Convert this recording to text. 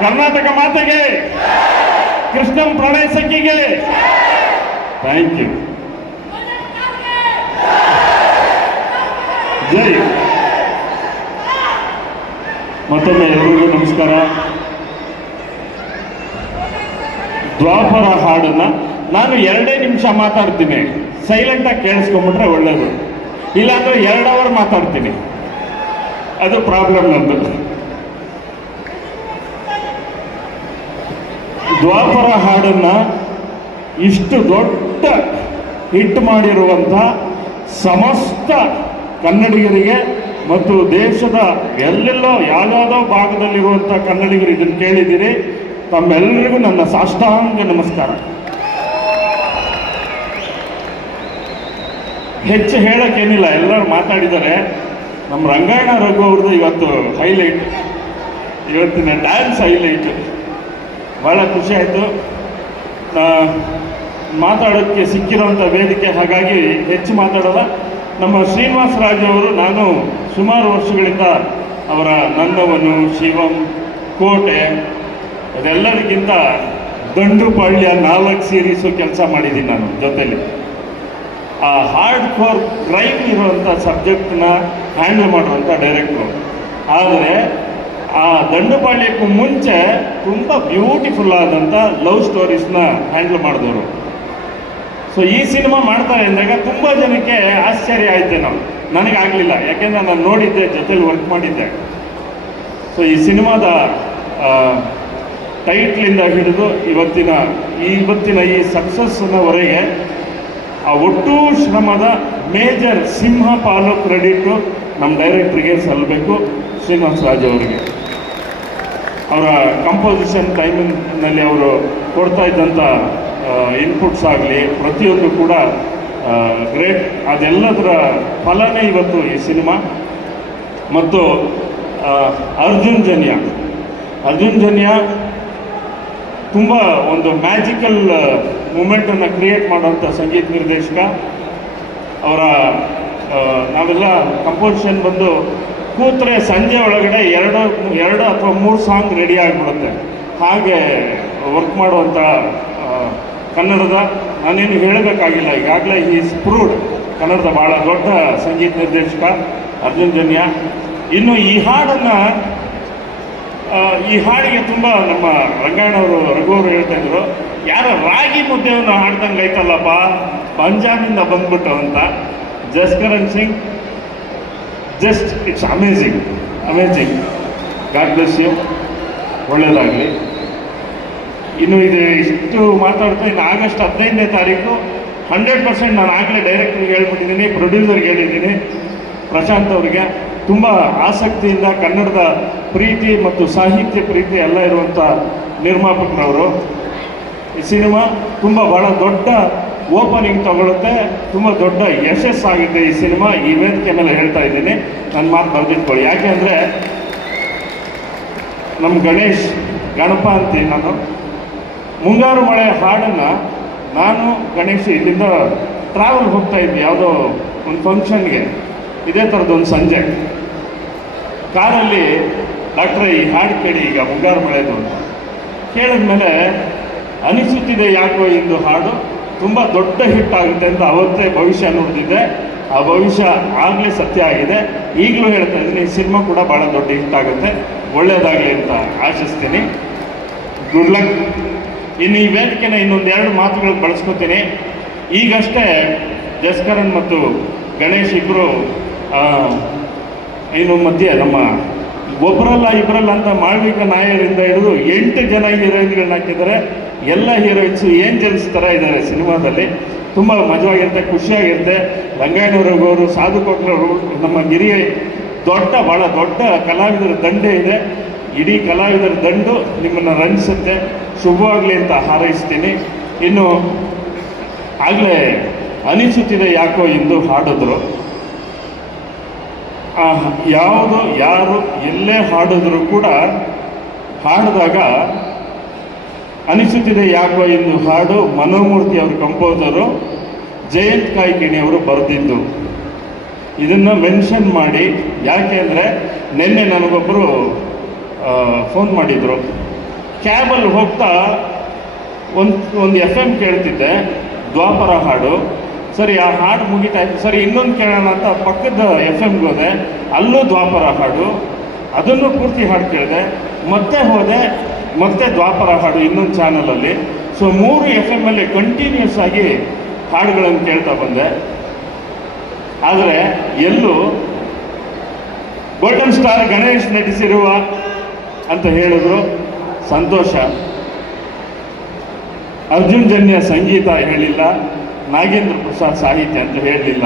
ಕರ್ನಾಟಕ ಮಾತೆಗೆ, ಕೃಷ್ಣಂ ಸಖಿಗೆ thank you ಜೈ. ಮತ್ತೊಮ್ಮೆ ಎಲ್ರಿಗೂ ನಮಸ್ಕಾರ. ದ್ವಾಪರ ಹಾಡನ್ನ ನಾನು ಎರಡೇ ನಿಮಿಷ ಮಾತಾಡ್ತೀನಿ. ಸೈಲೆಂಟ್ ಆಗಿ ಕೇಳಿಸ್ಕೊಂಬಿಟ್ರೆ ಒಳ್ಳೇದು. ಇಲ್ಲಾಂದ್ರೆ ಎರಡು ಅವರ್ ಮಾತಾಡ್ತೀನಿ. ಅದು ಪ್ರಾಬ್ಲಮ್ ನಂದು. ದ್ವಾಪರ ಹಾಡನ್ನ ಇಷ್ಟು ದೊಡ್ಡ ಹಿಟ್ ಮಾಡಿರುವಂಥ ಸಮಸ್ತ ಕನ್ನಡಿಗರಿಗೆ ಮತ್ತು ದೇಶದ ಎಲ್ಲೆಲ್ಲೋ ಯಾವ್ಯಾವ ಭಾಗದಲ್ಲಿರುವಂಥ ಕನ್ನಡಿಗರು ಇದನ್ನು ಕೇಳಿದ್ದೀರಿ. ತಮ್ಮೆಲ್ಲರಿಗೂ ನನ್ನ ಸಾಷ್ಟಾಂಗ ನಮಸ್ಕಾರ. ಹೆಚ್ಚು ಹೇಳಕ್ಕೇನಿಲ್ಲ, ಎಲ್ಲರೂ ಮಾತಾಡಿದ್ದಾರೆ. ನಮ್ಮ ರಂಗಾಯಣ ರಘು ಅವ್ರದ್ದು ಇವತ್ತು ಹೈಲೈಟ್ ಇವತ್ತಿನ ಡ್ಯಾನ್ಸ್ ಹೈಲೈಟ್ ಭಾಳ ಖುಷಿ ಆಯಿತು. ಮಾತಾಡೋಕ್ಕೆ ಸಿಕ್ಕಿರೋಂಥ ವೇದಿಕೆ, ಹಾಗಾಗಿ ಹೆಚ್ಚು ಮಾತಾಡೋಲ್ಲ. ನಮ್ಮ ಶ್ರೀನಿವಾಸ ಅವರು, ನಾನು ಸುಮಾರು ವರ್ಷಗಳಿಂದ ಅವರ ನಂದವನು, ಶಿವಂ, ಕೋಟೆ, ಅದೆಲ್ಲರಿಗಿಂತ ದಂಡುಪಾಳ್ಯ ನಾಲ್ಕು ಸೀರೀಸು ಕೆಲಸ ಮಾಡಿದ್ದೀನಿ ನಾನು ಜೊತೆಯಲ್ಲಿ ಆ ಹಾರ್ಡ್ ಕೋರ್ ಕ್ರೈಮ್ ಇರುವಂಥ ಸಬ್ಜೆಕ್ಟ್ನ ಹ್ಯಾಂಡಲ್ ಮಾಡುವಂಥ ಡೈರೆಕ್ಟ್ರು ಆದರೆ ಆ ದಂಡಪಾಳ್ಯಕ್ಕೂ ಮುಂಚೆ ತುಂಬ ಬ್ಯೂಟಿಫುಲ್ ಆದಂಥ ಲವ್ ಸ್ಟೋರೀಸ್ನ ಹ್ಯಾಂಡಲ್ ಮಾಡಿದವರು. ಸೊ ಈ ಸಿನಿಮಾ ಮಾಡ್ತಾರೆ ಅಂದಾಗ ತುಂಬ ಜನಕ್ಕೆ ಆಶ್ಚರ್ಯ ಆಯ್ತು ನಾವು. ನನಗಾಗಲಿಲ್ಲ ಯಾಕೆಂದ್ರೆ ನಾನು ನೋಡಿದ್ದೆ, ಜೊತೆಲಿ ವರ್ಕ್ ಮಾಡಿದ್ದೆ. ಸೊ ಈ ಸಿನಿಮಾದ ಟೈಟ್ಲಿಂದ ಹಿಡಿದು ಇವತ್ತಿನ ಇವತ್ತಿನ ಈ ಸಕ್ಸಸ್ನವರೆಗೆ ಆ ಒಟ್ಟು ಶ್ರಮದ ಮೇಜರ್ ಸಿಂಹ ಪಾಲು ಕ್ರೆಡಿಟು ನಮ್ಮ ಡೈರೆಕ್ಟ್ರಿಗೆ ಸಲ್ಲಬೇಕು ಶ್ರೀನಿವಾಸ ರಾಜ್ ಅವರಿಗೆ. ಅವರ ಕಂಪೋಸಿಷನ್ ಟೈಮಿಂಗ್ನಲ್ಲಿ ಅವರು ಕೊಡ್ತಾ ಇದ್ದಂಥ ಇನ್ಪುಟ್ಸ್ ಆಗಲಿ, ಪ್ರತಿಯೊಂದು ಕೂಡ ಗ್ರೇಟ್ ಅದೆಲ್ಲದರ ಫಲನೇ ಇವತ್ತು ಈ ಸಿನಿಮಾ. ಮತ್ತು ಅರ್ಜುನ್ ಜನ್ಯ. ಅರ್ಜುನ್ ಜನ್ಯ ತುಂಬ ಒಂದು ಮ್ಯಾಜಿಕಲ್ ಮೂಮೆಂಟನ್ನು ಕ್ರಿಯೇಟ್ ಮಾಡುವಂಥ ಸಂಗೀತ ನಿರ್ದೇಶಕ. ಅವರ ನಾವೆಲ್ಲ ಕಂಪೋಸಿಷನ್ ಬಂದು ಕೂತ್ರೆ ಸಂಜೆ ಒಳಗಡೆ ಎರಡು ಎರಡು ಅಥವಾ ಮೂರು ಸಾಂಗ್ ರೆಡಿ ಆಗಿಬಿಡುತ್ತೆ. ಹಾಗೆ ವರ್ಕ್ ಮಾಡುವಂಥ ಕನ್ನಡದ. ನಾನೇನು ಹೇಳಬೇಕಾಗಿಲ್ಲ, ಈಗಾಗಲೇ ಈ ಸ್ಪ್ರೂಡ್ ಕನ್ನಡದ ಭಾಳ ದೊಡ್ಡ ಸಂಗೀತ ನಿರ್ದೇಶಕ ಅರ್ಜುನ್ ಜನ್ಯ. ಇನ್ನು ಈ ಹಾಡನ್ನು ಈ ಹಾಡಿಗೆ ತುಂಬ ನಮ್ಮ ರಂಗಾಯಣವರು ರಘುವರು ಹೇಳ್ತಾ ಇದ್ರು. ಯಾರ ರಾಗಿ ಮುದ್ದೆಯನ್ನು ಹಾಡ್ದಂಗೆ ಐತಲ್ಲಪ್ಪ ಪಂಜಾಬಿಂದ ಬಂದ್ಬಿಟ್ಟು ಅಂತ. Jaskaran Singh, just it's amazing amazing god bless you. ಒಳ್ಳೆಯದಾಗಲಿ ಇನ್ನು ಇದು ಇಷ್ಟು ಮಾತಾಡ್ತಾ ಇನ್ನು ಆಗಸ್ಟ್ ಹದಿನೈದನೇ ತಾರೀಕು, ಹಂಡ್ರೆಡ್ ಪರ್ಸೆಂಟ್ ನಾನು ಆಗಲೇ ಡೈರೆಕ್ಟ್ರಿಗೆ ಹೇಳ್ಬಿಟ್ಟಿದ್ದೀನಿ, ಪ್ರೊಡ್ಯೂಸರ್ಗೆ ಹೇಳಿದ್ದೀನಿ. ಪ್ರಶಾಂತ್ ಅವರಿಗೆ ತುಂಬ ಆಸಕ್ತಿಯಿಂದ ಕನ್ನಡದ ಪ್ರೀತಿ ಮತ್ತು ಸಾಹಿತ್ಯ ಪ್ರೀತಿ ಎಲ್ಲ ಇರುವಂಥ ನಿರ್ಮಾಪಕರವರು. ಈ ಸಿನಿಮಾ ತುಂಬ ಬಹಳ ದೊಡ್ಡ ಓಪನಿಂಗ್ ತಗೊಳುತ್ತೆ. ತುಂಬ ದೊಡ್ಡ ಯಶಸ್ಸಾಗಿದೆ ಈ ಸಿನಿಮಾ. ಈ ವೇದಿಕೆ ಮೇಲೆ ಹೇಳ್ತಾ ಇದ್ದೀನಿ. ನನ್ನ ಮಾತು ಬರೆದಿಟ್ಕೊಳ್ಳಿ ಯಾಕೆ ಅಂದರೆ ನಮ್ಮ ಗಣೇಶ್, ಗಣಪ ಅಂತೀನಿ ನಾನು. ಮುಂಗಾರು ಮಳೆ ಹಾಡನ್ನು ನಾನು, ಗಣೇಶ್ ಇಲ್ಲಿಂದ ಟ್ರಾವೆಲ್ ಹೋಗ್ತಾ ಇದ್ವಿ ಯಾವುದೋ ಒಂದು ಫಂಕ್ಷನ್ಗೆ ಇದೇ ಥರದ್ದು ಒಂದು ಸಂಜೆ. ಕಾರಲ್ಲಿ ಡಾಕ್ಟ್ರೆ ಈ ಹಾಡು ಕೇಳಿ ಈಗ ಮುಂಗಾರು ಮಳೆದು ಅಂತ. ಕೇಳಿದ್ಮೇಲೆ ಅನಿಸುತ್ತಿದೆ ಯಾಕೋ ಇಂದು ಹಾಡು? ತುಂಬ ದೊಡ್ಡ ಹಿಟ್ ಆಗುತ್ತೆ ಅಂತ ಅವತ್ತೇ ಭವಿಷ್ಯ ನುಡಿದಿದ್ದೆ ಆ ಭವಿಷ್ಯ ಆಗಲೇ ಸತ್ಯ ಆಗಿದೆ. ಈಗಲೂ ಹೇಳ್ತಾ ಇದ್ದೀನಿ, ಸಿನಿಮಾ ಕೂಡ ಭಾಳ ದೊಡ್ಡ ಹಿಟ್ ಆಗುತ್ತೆ. ಒಳ್ಳೆಯದಾಗಲಿ ಅಂತ ಆಶಿಸ್ತೀನಿ. ಗುಡ್ ಲಕ್ ಇನ್ನು ಈ ವೇದಿಕೆನ ಇನ್ನೊಂದು ಎರಡು ಮಾತುಗಳು ಬಳಸ್ಕೊತೀನಿ. ಈಗಷ್ಟೇ ಜಸ್ಕರಣ್ ಮತ್ತು ಗಣೇಶ್ ಇಬ್ಬರು ಇನ್ನು ಮಧ್ಯೆ ನಮ್ಮ ಒಬ್ಬರಲ್ಲ ಇಬ್ಬರಲ್ಲ ಅಂತ ಮಾಳ್ವಿಕ ನಾಯರಿಂದ ಹಿಡಿದು ಎಂಟು ಜನ ಹೀರೋಯಿನ್ಗಳನ್ನ ಹಾಕಿದ್ದಾರೆ. ಎಲ್ಲ ಹೀರೋಯಿನ್ಸು ಏಂಜಲ್ಸ್ ಥರ ಇದ್ದಾರೆ ಸಿನಿಮಾದಲ್ಲಿ, ತುಂಬ ಮಜವಾಗಿರುತ್ತೆ, ಖುಷಿಯಾಗಿರುತ್ತೆ. ರಂಗಾಯಣವ್ರವರು ಸಾಧು ಕೊಟ್ರವರು ನಮ್ಮ ಗಿರಿಯ ದೊಡ್ಡ ಭಾಳ ದೊಡ್ಡ ಕಲಾವಿದರ ದಂಡೆ ಇದೆ. ಇಡೀ ಕಲಾವಿದರ ದಂಡು ನಿಮ್ಮನ್ನು ರಂಜಿಸುತ್ತೆ. ಶುಭವಾಗಲಿ ಅಂತ ಹಾರೈಸ್ತೀನಿ. ಇನ್ನು ಆಗಲೇ ಅನಿಸುತ್ತಿದೆ ಯಾಕೋ ಎಂದು ಹಾಡಿದ್ರು. ಯಾವುದು, ಯಾರು, ಎಲ್ಲೇ ಹಾಡಿದ್ರು ಕೂಡ ಹಾಡಿದಾಗ ಅನಿಸುತ್ತಿದೆ ಯಾಕೋ ಎಂದು ಹಾಡು ಮನೋಮೂರ್ತಿ ಅವರ ಕಂಪೋಸರು ಜಯಂತ್ ಕಾಯ್ಕಿಣಿ ಅವರು ಬರೆದಿದ್ದು. ಇದನ್ನು ಮೆನ್ಷನ್ ಮಾಡಿ, ಯಾಕೆ ಅಂದರೆ ನಿನ್ನೆ ನನಗೊಬ್ಬರು ಫೋನ್ ಮಾಡಿದರು. ಕ್ಯಾಬಲ್ಲಿ ಹೋಗ್ತಾ ಒಂದು ಒಂದು ಎಫ್ ಎಂ ಕೇಳ್ತಿದ್ದೆ, ದ್ವಾಪರ ಹಾಡು. ಸರಿ, ಆ ಹಾಡು ಮುಗಿತಾಯ್ತು ಸರಿ, ಇನ್ನೊಂದು ಕೇಳೋಣ ಅಂತ ಪಕ್ಕದ ಎಫ್ ಎಮ್ಗೆ ಹೋದೆ, ಅಲ್ಲೂ ದ್ವಾಪರ ಹಾಡು. ಅದನ್ನು ಪೂರ್ತಿ ಹಾಡು ಕೇಳಿದೆ. ಮತ್ತೆ ಹೋದೆ ಮತ್ತೆ ದ್ವಾಪರ ಹಾಡು ಇನ್ನೊಂದು ಚಾನಲಲ್ಲಿ ಸೊ ಮೂರು ಎಫ್ ಎಂ ಅಲ್ಲಿ ಕಂಟಿನ್ಯೂಸ್ ಆಗಿ ಹಾಡುಗಳನ್ನು ಕೇಳ್ತಾ ಬಂದೆ. ಆದರೆ, ಎಲ್ಲೂ ಗೋಲ್ಡನ್ ಸ್ಟಾರ್ ಗಣೇಶ್ ನಟಿಸಿರುವ ಅಂತ ಹೇಳಿದ್ರು ಸಂತೋಷ. ಅರ್ಜುನ್ ಜನ್ಯ ಸಂಗೀತ ಹೇಳಿಲ್ಲ. ನಾಗೇಂದ್ರ ಪ್ರಸಾದ್ ಸಾಹಿತ್ಯ ಅಂತ ಹೇಳಲಿಲ್ಲ